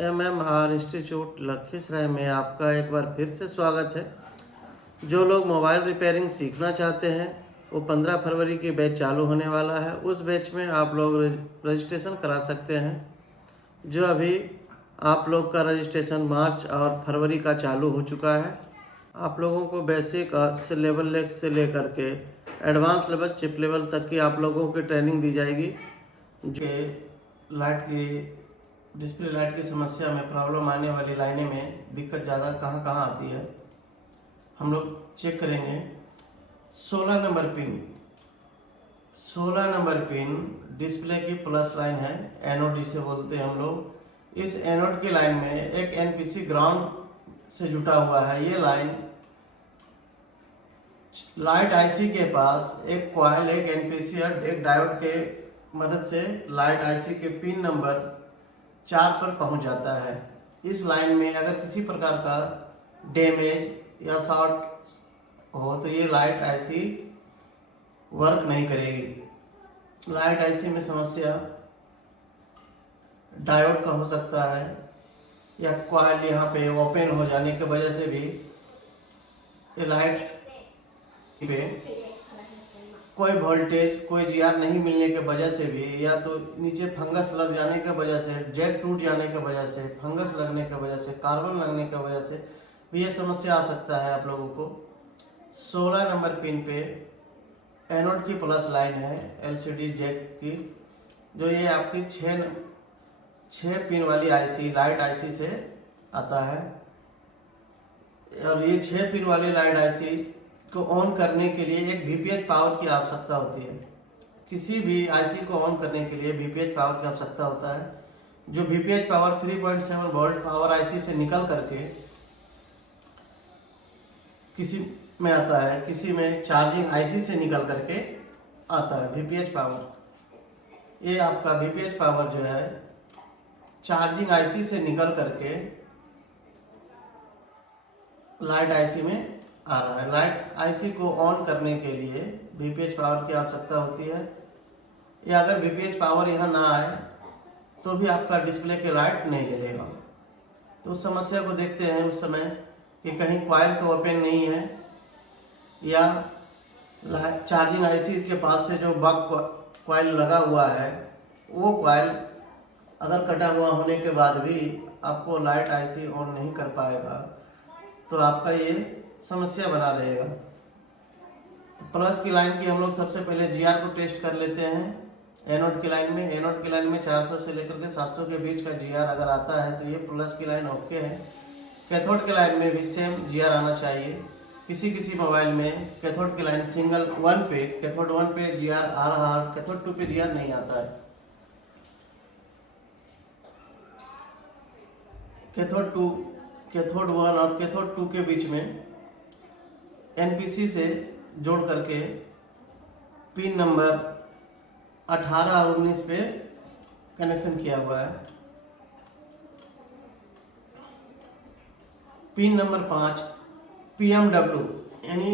MMR institute Lakhisarai में आपका एक बार फिर से स्वागत है। जो लोग मोबाइल रिपेयरिंग सीखना चाहते हैं वो 15 फरवरी की बैच चालू होने वाला है। उस बैच में आप लोग रजिस्ट्रेशन करा सकते हैं। जो अभी आप लोग का रजिस्ट्रेशन मार्च और फरवरी का चालू हो चुका है। आप लोगों को बेसिक से लेवल से लेकर के एडवांस लेवल चिप लेवल तक की आप लोगों की ट्रेनिंग दी जाएगी। जो लाइट की डिस्प्ले लाइट की समस्या में प्रॉब्लम आने वाली लाइनें में दिक्कत ज़्यादा कहाँ कहाँ आती है हम लोग चेक करेंगे। 16 नंबर पिन डिस्प्ले की प्लस लाइन है, एनोड जिसे बोलते हैं हम लोग। इस एनोड की लाइन में एक एनपीसी ग्राउंड से जुटा हुआ है। ये लाइन लाइट आईसी के पास एक कॉइल, एक एनपीसी और एक डायोड के मदद से लाइट आईसी के पिन नंबर 4 पर पहुंच जाता है। इस लाइन में अगर किसी प्रकार का डैमेज या शॉर्ट हो तो ये लाइट आईसी वर्क नहीं करेगी। लाइट आईसी में समस्या डायोड का हो सकता है या कॉइल यहाँ पे ओपन हो जाने की वजह से भी ये लाइट पे कोई वोल्टेज, कोई जीआर नहीं मिलने के वजह से भी, या तो नीचे फंगस लग जाने की वजह से, जैक टूट जाने की वजह से, फंगस लगने की वजह से, कार्बन लगने की वजह से भी ये समस्या आ सकता है आप लोगों को। 16 नंबर पिन पे एनोड की प्लस लाइन है एलसीडी जैक की, जो ये आपकी 6 पिन वाली आईसी लाइट आईसी से आता है। और ये 6 पिन वाली लाइट आईसी को ऑन करने के लिए एक वीपीएच पावर की आवश्यकता होती है। किसी भी आईसी को ऑन करने के लिए वीपीएच पावर की आवश्यकता होता है। जो VPH power 3.7 volt power IC से निकल करके किसी में आता है, किसी में चार्जिंग आईसी से निकल करके आता है वीपीएच पावर। ये आपका वीपीएच पावर जो है चार्जिंग आईसी से निकल करके लाइट आईसी में आ रहा है। लाइट आईसी को ऑन करने के लिए वीपीएच पावर की आवश्यकता होती है, या अगर वीपीएच पावर यहाँ ना आए तो भी आपका डिस्प्ले के लाइट नहीं जलेगा। तो उस समस्या को देखते हैं उस समय कि कहीं कॉइल तो ओपन नहीं है, या चार्जिंग आईसी के पास से जो बक कॉइल लगा हुआ है वो कॉइल अगर कटा हुआ होने के बाद भी आपको लाइट आईसी ऑन नहीं कर पाएगा तो आपका ये समस्या बना रहेगा। तो प्लस की लाइन की हम लोग सबसे पहले जीआर को टेस्ट कर लेते हैं। एनोड की लाइन में 400 से लेकर के 700 के बीच का जीआर अगर आता है तो ये प्लस की लाइन ओके है। कैथोड की लाइन में भी सेम जीआर आना चाहिए। किसी मोबाइल में कैथोड की लाइन सिंगल कैथोड 1 पे जीआर आ रहा है, कैथोड 2 पे जीआर नहीं आता है। कैथोड 1 और कैथोड 2 के बीच में एनपीसी से जोड़ करके पिन नंबर 18 और 19 पे कनेक्शन किया हुआ है। पिन नंबर 5 PMW यानी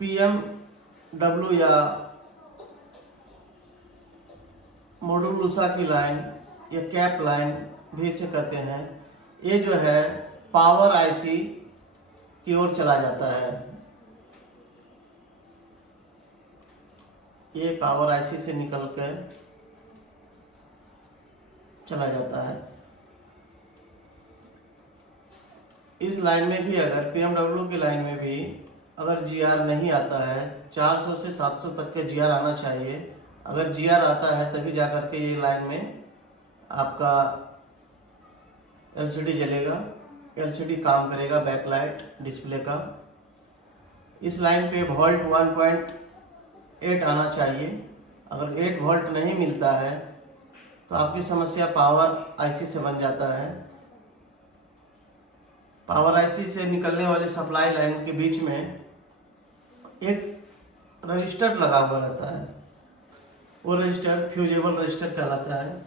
PMW या मॉड्यूलुसा की लाइन या कैप लाइन भी इसे कहते हैं। ये जो है पावर आईसी की ओर चला जाता है। ये पावर आईसी से निकल कर चला जाता है। इस लाइन में भी अगर पीएमडब्ल्यू की लाइन में भी अगर जीआर नहीं आता है, 400 से 700 तक के जीआर आना चाहिए। अगर जीआर आता है तभी जाकर के ये लाइन में आपका एलसीडी जलेगा, एलसीडी काम करेगा, बैकलाइट डिस्प्ले का। इस लाइन पे वोल्ट 1.8 आना चाहिए। अगर 8 वोल्ट नहीं मिलता है तो आपकी समस्या पावर आईसी से बन जाता है। पावर आईसी से निकलने वाले सप्लाई लाइन के बीच में एक रजिस्टर लगा हुआ रहता है। वो रजिस्टर फ्यूजेबल रजिस्टर कहलाता है।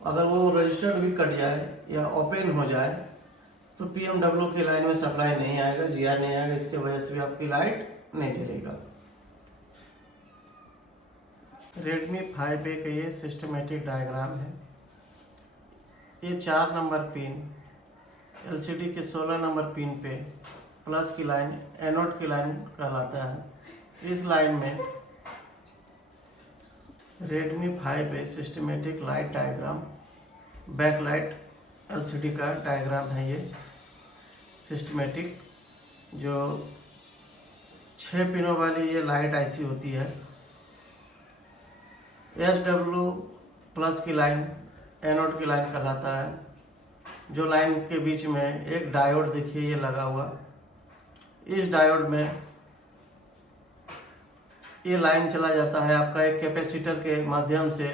अगर वो रजिस्टर भी कट जाए या ओपन हो जाए तो पीएमडब्ल्यू की लाइन में सप्लाई नहीं आएगा, जीआर नहीं आएगा। इसके वजह से भी आपकी लाइट नहीं जलेगा। Redmi 5A का ये सिस्टमेटिक डायग्राम है। ये 4 नंबर पिन एलसीडी के 16 नंबर पिन पे प्लस की लाइन एनोड की लाइन कहलाता है। इस लाइन में Redmi 5A systematic light diagram backlight LCD का डायग्राम है। ये सिस्टमेटिक जो 6 पिनों वाली ये लाइट आईसी होती है। SW प्लस की लाइन एनोड की लाइन कहलाता है। जो लाइन के बीच में एक डायोड देखिए ये लगा हुआ, इस डायोड में ये लाइन चला जाता है आपका एक कैपेसिटर के माध्यम से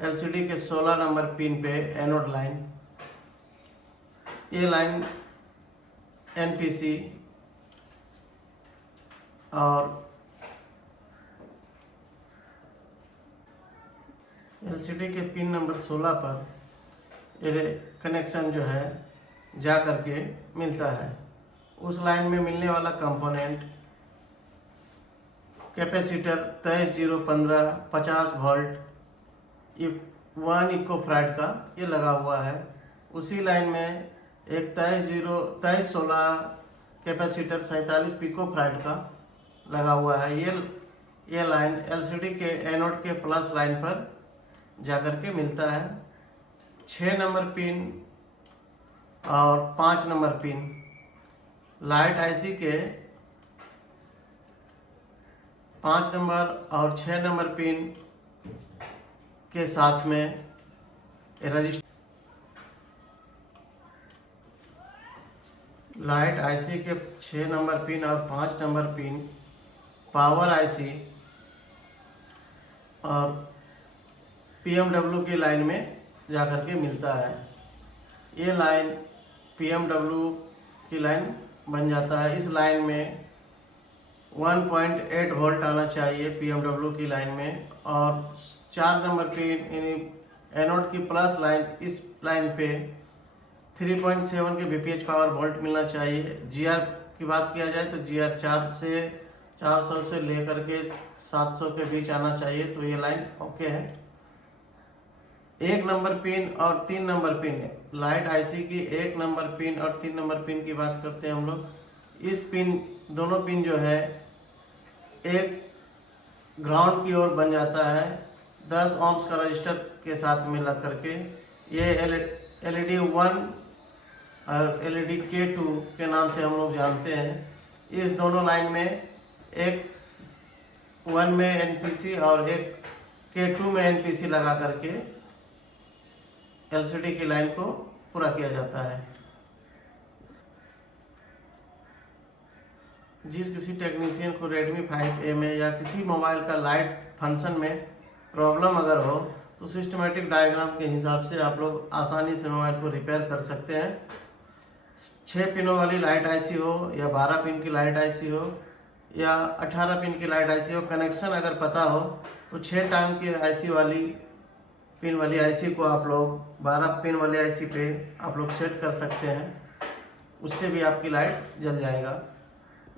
एलसीडी के 16 नंबर पिन पे एनोड लाइन। ये लाइन एनपीसी और एलसीडी के पिन नंबर 16 पर ये कनेक्शन जो है जा करके मिलता है। उस लाइन में मिलने वाला कंपोनेंट कैपेसिटर 23015 50 वोल्ट 1 इकोफैराड का ये लगा हुआ है। उसी लाइन में एक 2316 कैपेसिटर 47 पिकोफैराड का लगा हुआ है। ये लाइन एलसीडी के एनोड के प्लस लाइन पर जाकर के मिलता है। 6 नंबर पिन और 5 नंबर पिन लाइट आईसी के 5 नंबर और 6 नंबर पिन के साथ में रजिस्टर लाइट आईसी के 6 नंबर पिन और 5 नंबर पिन पावर आईसी और पीएमडब्ल्यू की लाइन में जाकर के मिलता है। ये लाइन पीएमडब्ल्यू की लाइन बन जाता है। इस लाइन में 1.8 वोल्ट आना चाहिए पीएमडब्ल्यू की लाइन में, और 4 नंबर पिन यानी एनोड की प्लस लाइन, इस लाइन पे 3.7 के बीपीएच पावर वोल्ट मिलना चाहिए। जीआर की बात किया जाए तो जीआर 400 से लेकर के 700 के बीच आना चाहिए, तो ये लाइन ओके है। 1 नंबर पिन और 3 नंबर पिन लाइट आईसी की 1 नंबर पिन और 3 नंबर पिन की बात करते हैं हम लोग। इस पिन दोनों पिन जो है एक ग्राउंड की ओर बन जाता है 10 ohms का रजिस्टर के साथ में लग करके। ये एलईडी 1 और एलईडी K2 के नाम से हम लोग जानते हैं। इस दोनों लाइन में एक 1 में एनपीसी और एक K2 में एनपीसी लगा करके एलसीडी की लाइन को पूरा किया जाता है। जिस किसी टेक्नीशियन को रेडमी 5A में या किसी मोबाइल का लाइट फंक्शन में प्रॉब्लम अगर हो तो सिस्टमेटिक डायग्राम के हिसाब से आप लोग आसानी से मोबाइल को रिपेयर कर सकते हैं। 6 पिनों वाली लाइट आईसी हो या 12 पिन की लाइट आईसी हो या 18 पिन की लाइट आईसी हो, कनेक्शन अगर पता हो तो 6 टांग की आईसी वाली पिन वाली आईसी को आप लोग 12 पिन वाली आईसी पे आप लोग सेट कर सकते हैं, उससे भी आपकी लाइट जल जाएगा।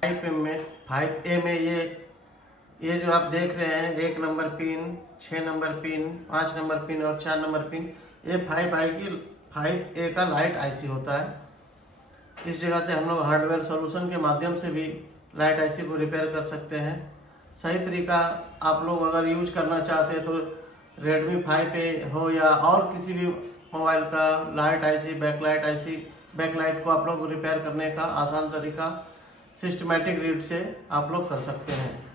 5A में ये जो आप देख रहे हैं 1 number pin, 6 number pin, 5 number pin और 4 नंबर पिन, ये 5A का लाइट आईसी होता है। इस जगह से हम लोग हार्डवेयर सॉल्यूशन के माध्यम से भी लाइट आईसी को रिपेयर कर सकते हैं। सही तरीका आप लोग अगर यूज करना चाहते हैं तो रेडमी 5A हो या और किसी भी मोबाइल का लाइट आईसी, बैकलाइट को आप लोग रिपेयर करने का आसान तरीका सिस्टमेटिक रीड से आप लोग कर सकते हैं।